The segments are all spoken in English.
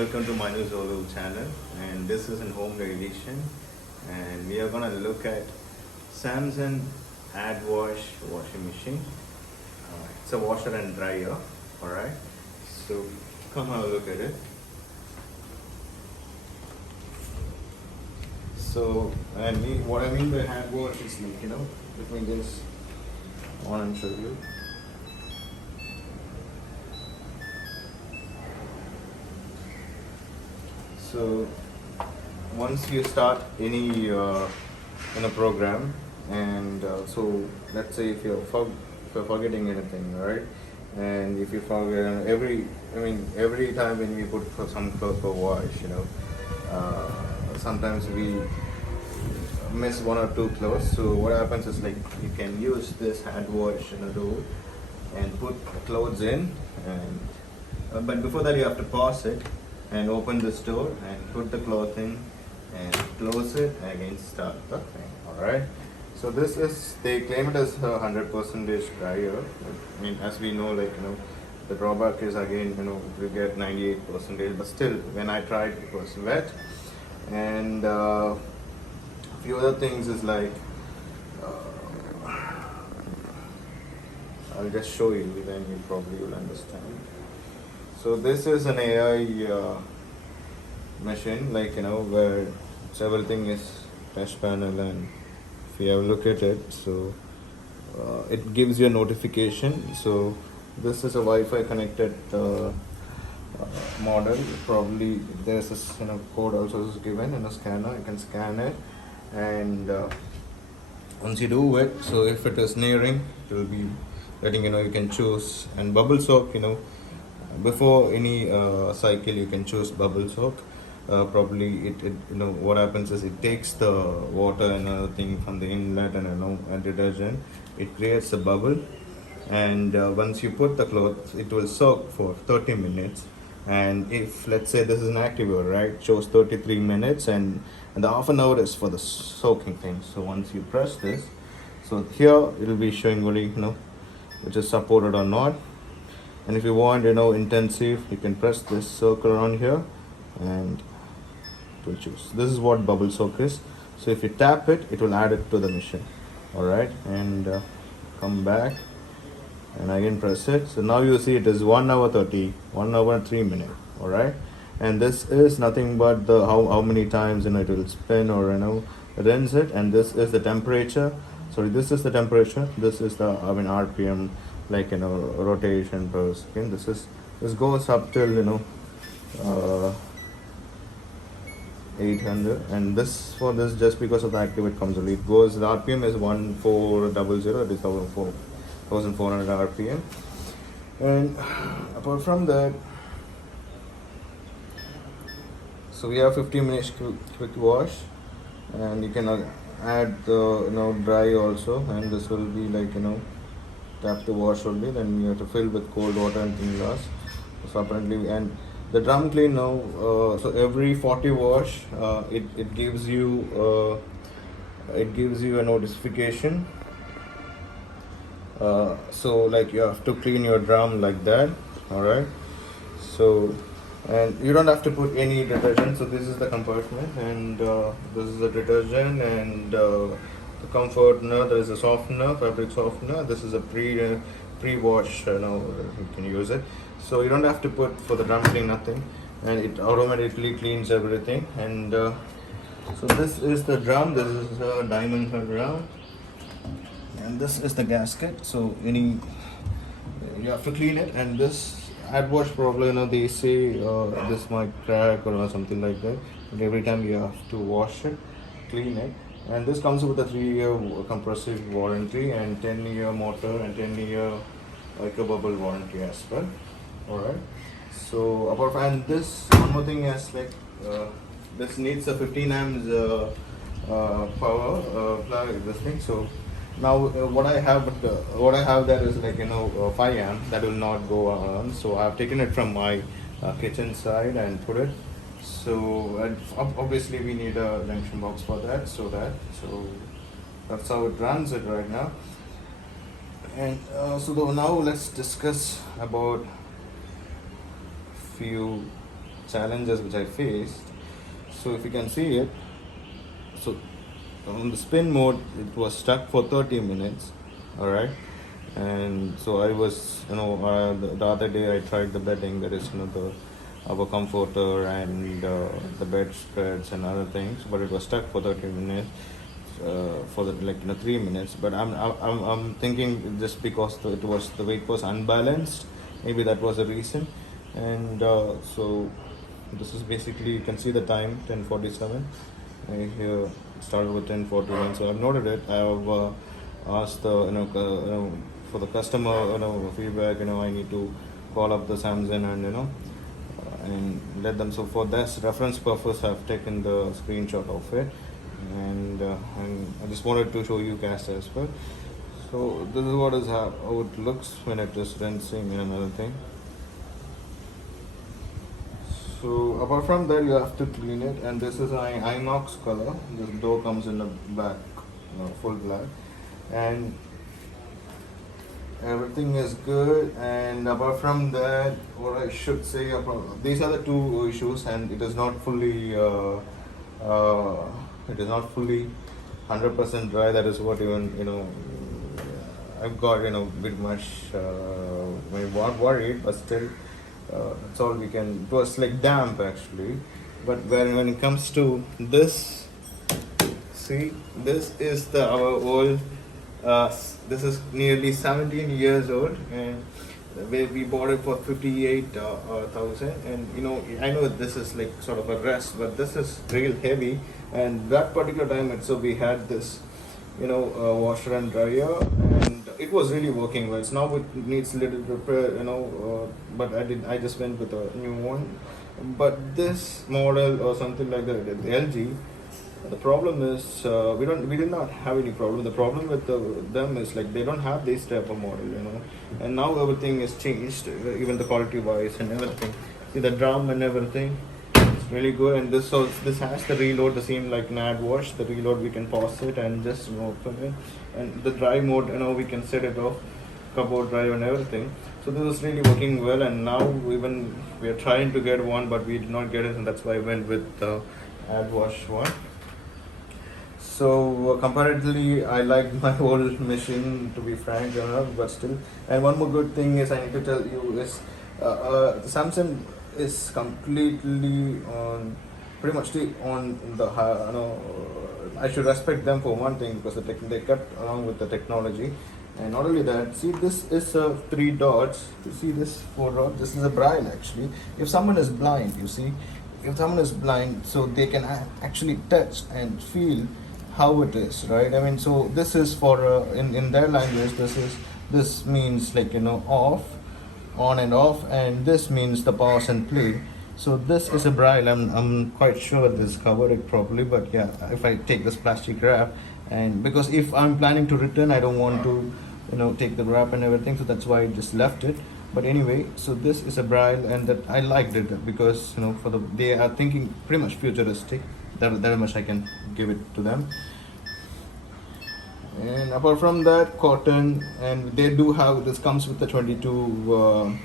Welcome to my new solo channel, and this is an home edition, and we are gonna look at Samsung AdWash washing machine. It's a washer and dryer. All right, so come have a look at it. So, what I mean by AdWash is like, let me just on and show you. So once you start any in a program, and so let's say if you're forgetting anything, right? And if you forget every time when we put for some clothes for wash, sometimes we miss one or two clothes. So what happens is like you can use this hand wash tool and put clothes in, and but before that you have to pause it and open this door and put the cloth in and close it and again start the thing. Alright, so this is, they claim it as a 100% dryer. I mean, as we know, the drawback is again, you get 98%, but still when I tried it was wet. And a few other things is like, I'll just show you, then you probably will understand. So this is an AI machine, where everything is touch panel, and if you have a look at it, so it gives you a notification. So this is a Wi-Fi connected model. Probably there's this code also is given in a scanner. You can scan it, and once you do it, so if it is nearing, it will be letting you can choose. And bubble soak, before any cycle you can choose bubble soak. Probably it what happens is it takes the water and other thing from the inlet and detergent. It creates a bubble, and once you put the cloth, it will soak for 30 minutes. And if let's say this is an active, right, shows 33 minutes, and the half an hour is for the soaking thing. So once you press this, so here it will be showing only which is supported or not. And if you want intensive, you can press this circle around here and it will choose. This is what bubble soak is. So if you tap it, it will add it to the machine. Alright, and come back and again press it. So now you see it is 1 hour 30, 1 hour and 3 minutes. Alright, and this is nothing but the how many times it will spin or rinse it. And this is the temperature. Sorry, this is the temperature. This is the RPM, rotation per second. This goes up till 800, and this for this, just because of the activate comes only, it goes, the RPM is 1400, that is 1400 RPM. And apart from that, so we have 15 minutes quick wash, and you can add the dry also, and this will be tap to wash only, then you have to fill with cold water and thin glass. So apparently, and the drum clean now, so every 40 wash, it gives you a notification. So you have to clean your drum like that. All right, so, and you don't have to put any detergent. So this is the compartment, and this is the detergent, and the comforter, there is a softener, fabric softener. This is a pre-wash, you can use it. So you don't have to put for the drum clean nothing, and it automatically cleans everything. And so this is the drum. This is a diamond drum, and this is the gasket. So you have to clean it. And this AdWash, probably they say this might crack or something like that, but every time you have to wash it, clean it. And this comes with a 3-year compressive warranty, and 10-year motor, and 10-year Ecobubble warranty as well. Alright, so apart from this, one more thing is this needs a 15 amps power plug, this thing. So now what I have there is 5 amp that will not go on. So I've taken it from my kitchen side and put it. So obviously we need a junction box for that. So that's how it runs it right now. And so now let's discuss about few challenges which I faced. So if you can see it, so on the spin mode it was stuck for 30 minutes. All right, and so I was, the other day I tried the bedding, that is, the our comforter and the bedspreads and other things, but it was stuck for 30 minutes, for the 3 minutes. But I'm thinking just because the weight was unbalanced, maybe that was the reason. And so this is basically, you can see the time 10:47. I here started with 10:41, so I've noted it. I've asked the for the customer feedback. I need to call up the Samsung and let them. So for this reference purpose, I've taken the screenshot of it, and I just wanted to show you guys as well. So this is what is how it looks when it is rinsing and another thing. So apart from that, you have to clean it, and this is an Inox color. This door comes in the back, full black, and everything is good. And apart from that, what I should say about these are the two issues, and it is not fully 100% dry. That is what even I've got bit much worried, but still. That's all we can. It was like damp actually, but when it comes to this, see, this is our old. This is nearly 17 years old, and we bought it for 58,000. And I know this is like sort of a rest, but this is real heavy. And that particular time, so we had this, washer and dryer, and it was really working well. So now it needs a little repair, but I just went with a new one. But this model or something like that, the LG, the problem is we did not have any problem. The problem with them is like they don't have this type of model, and now everything is changed, even the quality wise and everything. See the drum and everything. Really good. And this has the reload, the same like NAD wash. The reload, we can pause it and just open it, and the dry mode, we can set it off, cupboard drive and everything. So this is really working well, and now even we are trying to get one, but we did not get it, and that's why I went with the NAD wash one. So comparatively, I like my old machine, to be frank enough, but still. And one more good thing is I need to tell you is Samsung is completely on, pretty much on the I should respect them for one thing, because they kept along with the technology. And not only that, see, this is 3 dots. You see this 4 dots? This is a braille actually. If someone is blind, so they can actually touch and feel how it is, right? I mean, so this is for in their language. This means like off, on and off, and this means the pause and play. So this is a braille. I'm quite sure this covered it properly, but yeah, if I take this plastic wrap, and because if I'm planning to return, I don't want to take the wrap and everything, so that's why I just left it. But anyway, so this is a braille, and that I liked it because they are thinking pretty much futuristic. That much I can give it to them. And apart from that, cotton, and they do have, this comes with the 22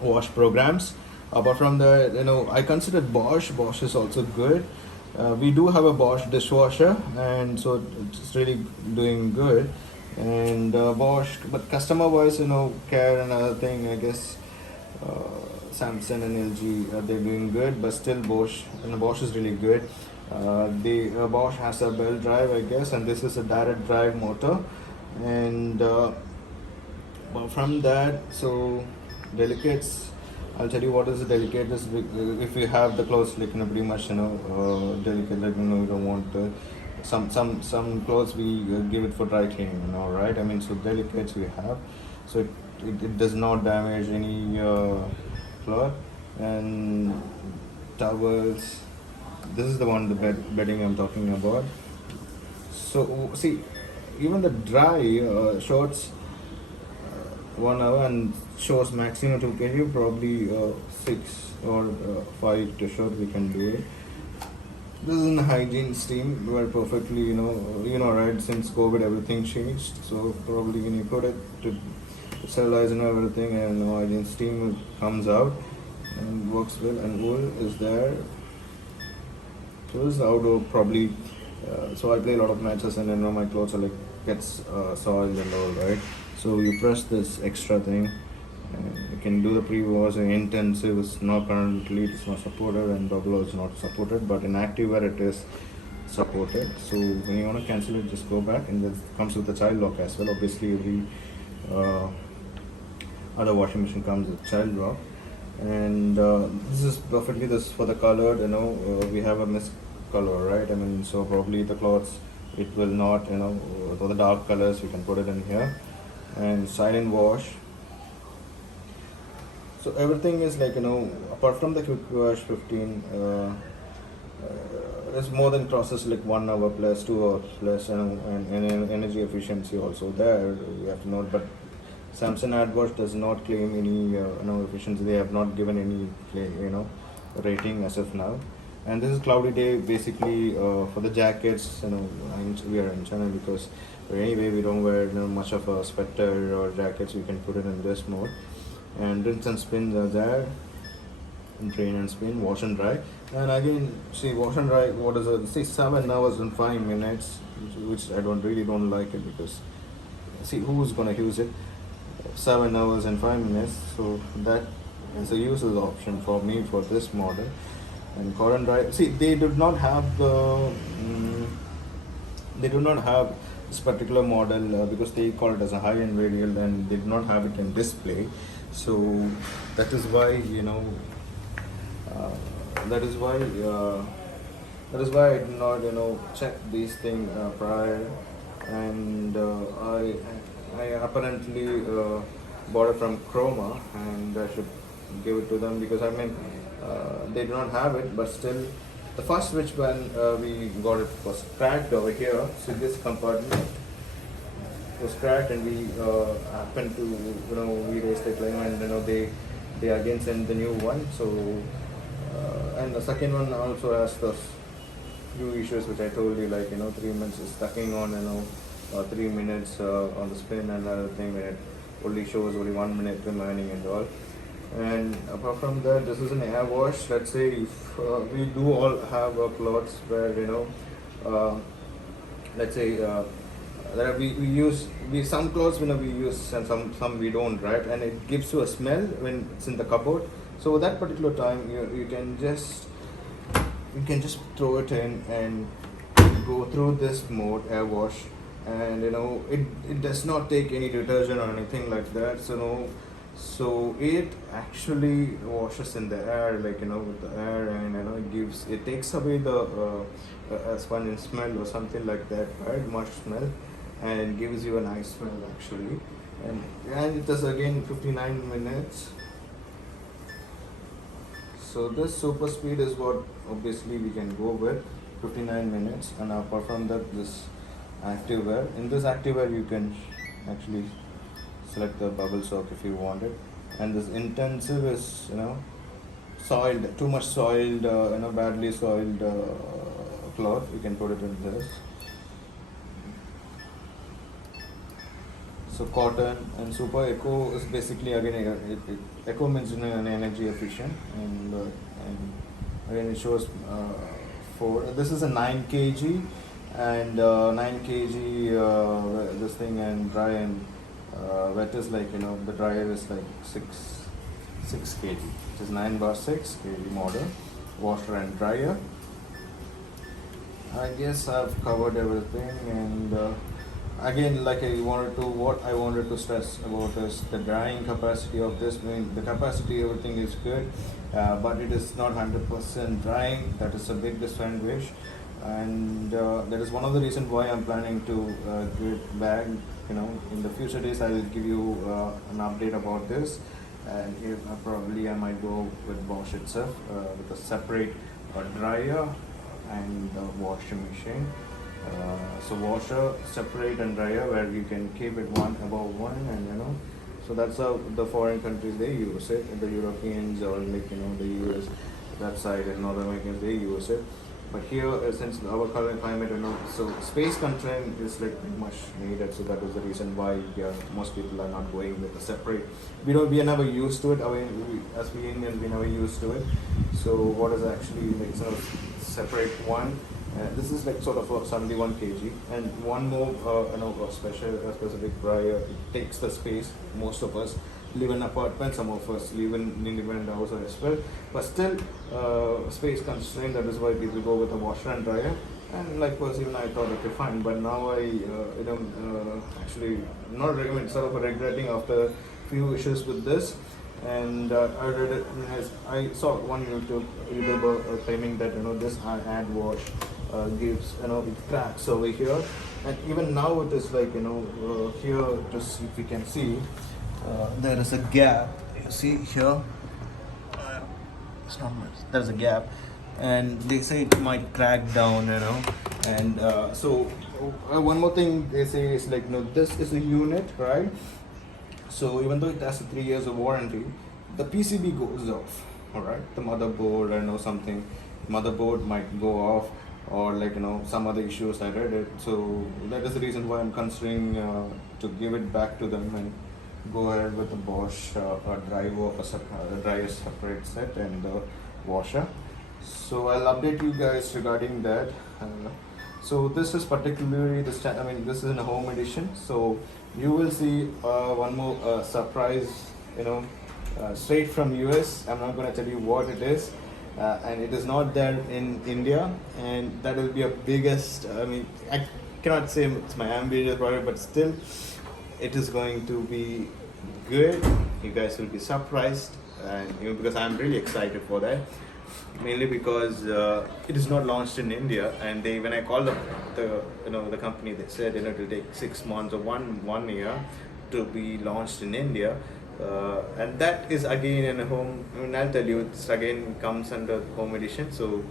wash programs. Apart from that, I considered Bosch is also good. We do have a Bosch dishwasher, and so it's really doing good. And Bosch, but customer wise, care and other thing, I guess Samsung and LG, they're doing good, but still Bosch is really good. The Bosch has a belt drive, I guess, and this is a direct drive motor. And from that, so delicates, I'll tell you what is the delicate. If you have the clothes like pretty much delicate, like you don't want some clothes we give it for dry cleaning, right? I mean, so delicates we have, so it does not damage any cloth. And towels, this is the one, the bedding I'm talking about. So see, even the dry shorts 1 hour and shows maximum 2 kg, probably 6 or 5 t-shirt we can do it. This is in hygiene steam, where perfectly right, since COVID everything changed, so probably when you put it to sterilize and everything, and hygiene steam comes out. and works well, and wool is there. So this is outdoor probably. So I play a lot of matches, and my clothes are like gets soiled and all, right? So you press this extra thing, and you can do the pre-wash. And intensive is not currently, it's not supported, and bubble is not supported, but in active wear it is supported. So when you want to cancel it, just go back, and this comes with the child lock as well. Obviously every uh, other washing machine comes with child lock. And this is perfectly this for the colored, we have a mist color, right? I mean, so probably the clothes, it will not, for the dark colors you can put it in here. And silent wash, so everything is like, apart from the quick wash 15, there's more than process like 1 hour plus 2 hours plus, and energy efficiency also there, you have to note. But Samsung AdWatch does not claim any efficiency. They have not given any rating as of now. And this is cloudy day basically for the jackets. We are in China because anyway we don't wear much of a sweater or jackets. We can put it in this mode. And rinse and spin are there. And drain and spin, wash and dry. And again, see, wash and dry. What is it? See, 7 hours and 5 minutes, which I really don't like it, because see who's gonna use it. 7 hours and 5 minutes, so that is a useless option for me for this model. And current drive, see, they do not have the they do not have this particular model because they call it as a high-end variant, and they do not have it in display. So that is why that is why I did not check these things prior. And I apparently bought it from Chroma, and I should give it to them, because I mean they do not have it, but still the first switch when we got it was cracked over here. So this compartment was cracked, and we happened to we raised the claim, and they again sent the new one. So and the second one also has the few issues which I told you, like 3 minutes is stucking on 3 minutes on the spin, and another thing when it only shows only 1 minute remaining and all. And apart from that, this is an air wash. Let's say if we do all have clothes where let's say that we use some clothes we use, and some we don't, right? And it gives you a smell when it's in the cupboard. So that particular time you can just throw it in and go through this mode, air wash. And it does not take any detergent or anything like that. So it actually washes in the air, like with the air, and it takes away the sponge smell or something like that, right? Much smell, and gives you a nice smell actually. And it does again 59 minutes. So this SuperSpeed is what obviously we can go with, 59 minutes. And apart from that, this activewear. In this activewear, you can actually select the bubble soak if you want it. And this intensive is soiled, too much soiled, badly soiled cloth. You can put it in this. So cotton. And Super Eco is basically again Eco means an energy efficient, and again it shows 4. This is a 9 kg, and 9 kg this thing, and dry and wet is like the dryer is like 6 kg. It is 9 bar 6 kg model. Washer and dryer. I guess I've covered everything. And again, like what I wanted to stress about is the drying capacity of this. I mean, the capacity, everything is good, but it is not 100% drying. That is a big disadvantage, and that is one of the reasons why I'm planning to give it back. In the future days, I will give you an update about this, and if probably I might go with Bosch itself with a separate dryer and washing machine. So washer separate and dryer, where you can keep it one above one, and so that's how the foreign countries they use it. The Europeans, or like the US, that side, and North Americans, they use it. But here, since our current climate, so space constraint is like pretty much needed. So that is the reason why most people are not going with a separate. We are never used to it. I mean, as we Indians, we never used to it. So what is actually like sort of separate one? This is like sort of a 71 kg, and one more a specific dryer. It takes the space. Most of us live in apartment, some of us live in independent house as well, but still space constraint. That is why people go with a washer and dryer. And like was even I thought okay fine, but now I actually not recommend, sort of regretting after few issues with this. And I read it, I saw one YouTuber claiming that this hand wash gives it cracks over here, and even now it is like here, just if you can see, there is a gap. You see here, it's not much. There's a gap, and they say it might crack down, and so one more thing they say is like this is a unit, right? So even though it has 3 years of warranty, the PCB goes off. All right, the motherboard, something, motherboard might go off, or like some other issues. I read it, so that is the reason why I'm considering to give it back to them and go ahead with the Bosch driver, a dryer separate set, and the washer. So I'll update you guys regarding that. So this is particularly this is in a home edition. So you will see one more surprise, straight from US. I'm not going to tell you what it is, and it is not there in India, and that will be a biggest. I cannot say it's my ambitious product, but still, it is going to be good. You guys will be surprised, and because I'm really excited for that. Mainly because it is not launched in India, and when I called the company, they said it will take 6 months or one year to be launched in India, and that is again in a home. I'll tell you, it's again comes under home edition. So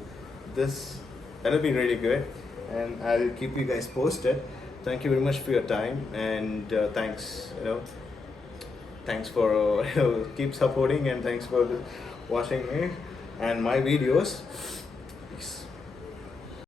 that'll be really good, and I'll keep you guys posted. Thank you very much for your time, and thanks for keep supporting, and thanks for watching me and my videos. Peace.